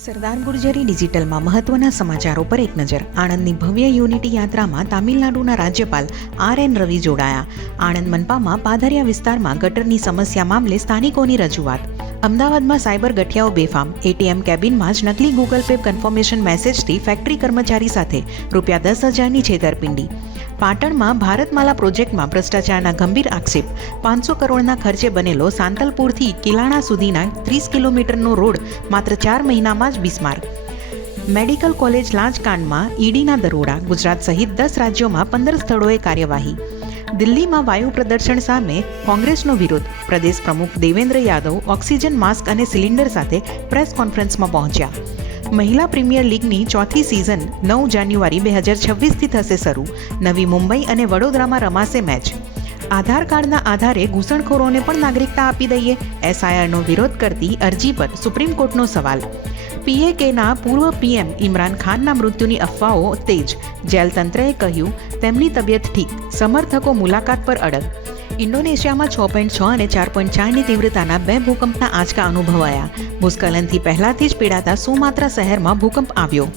સરદાર ગુર્જરી ડિજિટલમાં મહત્વના સમાચારો પર એક નજર. આણંદની ભવ્ય યુનિટી યાત્રામાં તામિલનાડુના રાજ્યપાલ આર.એન. રવિ જોડાયા. આણંદ મનપામાં પાદરિયા વિસ્તારમાં ગટરની સમસ્યા મામલે સ્થાનિકોની રજૂઆત. અમદાવાદમાં સાયબર ગઠિયાઓ બેફામ. એટીએમ કેબિનમાં જ નકલી ગૂગલ પે કન્ફર્મેશન મેસેજથી ફેક્ટરી કર્મચારી સાથે ₹10,000ની છેતરપિંડી. પાટણમાં ભારતમાલા પ્રોજેક્ટમાં ભ્રષ્ટાચારના ગંભીર આક્ષેપ. 500 કરોડના ખર્ચે બનેલો સાંતલપુરથી કિલાણા સુધીના 30 કિલોમીટરનો રોડ માત્ર 4 મહિનામાં જ બિસ્માર. મેડિકલ કોલેજ લાંચકાંડમાં ઈડીના દરોડા. ગુજરાત સહિત 10 રાજ્યોમાં 15 સ્થળોએ કાર્યવાહી. દિલ્હીમાં વાયુ પ્રદૂષણ સામે કોંગ્રેસનો વિરોધ. પ્રદેશ પ્રમુખ દેવેન્દ્ર યાદવ ઓક્સિજન માસ્ક અને સિલિન્ડર સાથે પ્રેસ કોન્ફરન્સમાં પહોંચ્યા. મહિલા પ્રીમિયર લીગની ચોથી સિઝન 9 જાન્યુઆરી 2026થી થશે શરૂ. નવી મુંબઈ અને વડોદરામાં રમાશે મેચ. આધાર કાર્ડના આધારે ઘૂસણખોરોને પણ નાગરિકતા આપી દઈએ. એસઆઈઆરનો વિરોધ કરતી અરજી પર સુપ્રીમ કોર્ટનો સવાલ. પીએકેના પૂર્વ પીએમ ઇમરાન ખાનના મૃત્યુની અફવાઓ તેજ. જેલ તંત્રએ કહ્યું તેમની તબિયત ઠીક. સમર્થકો મુલાકાત પર અડગ. ઇન્ડોનેશિયામાં 6.6 અને 4.4ની તીવ્રતાના 2 ભૂકંપના આંચકા અનુભવાયા. ભૂસ્ખલનથી પહેલાથી જ પીડાતા સુમાત્રા શહેરમાં ભૂકંપ આવ્યો.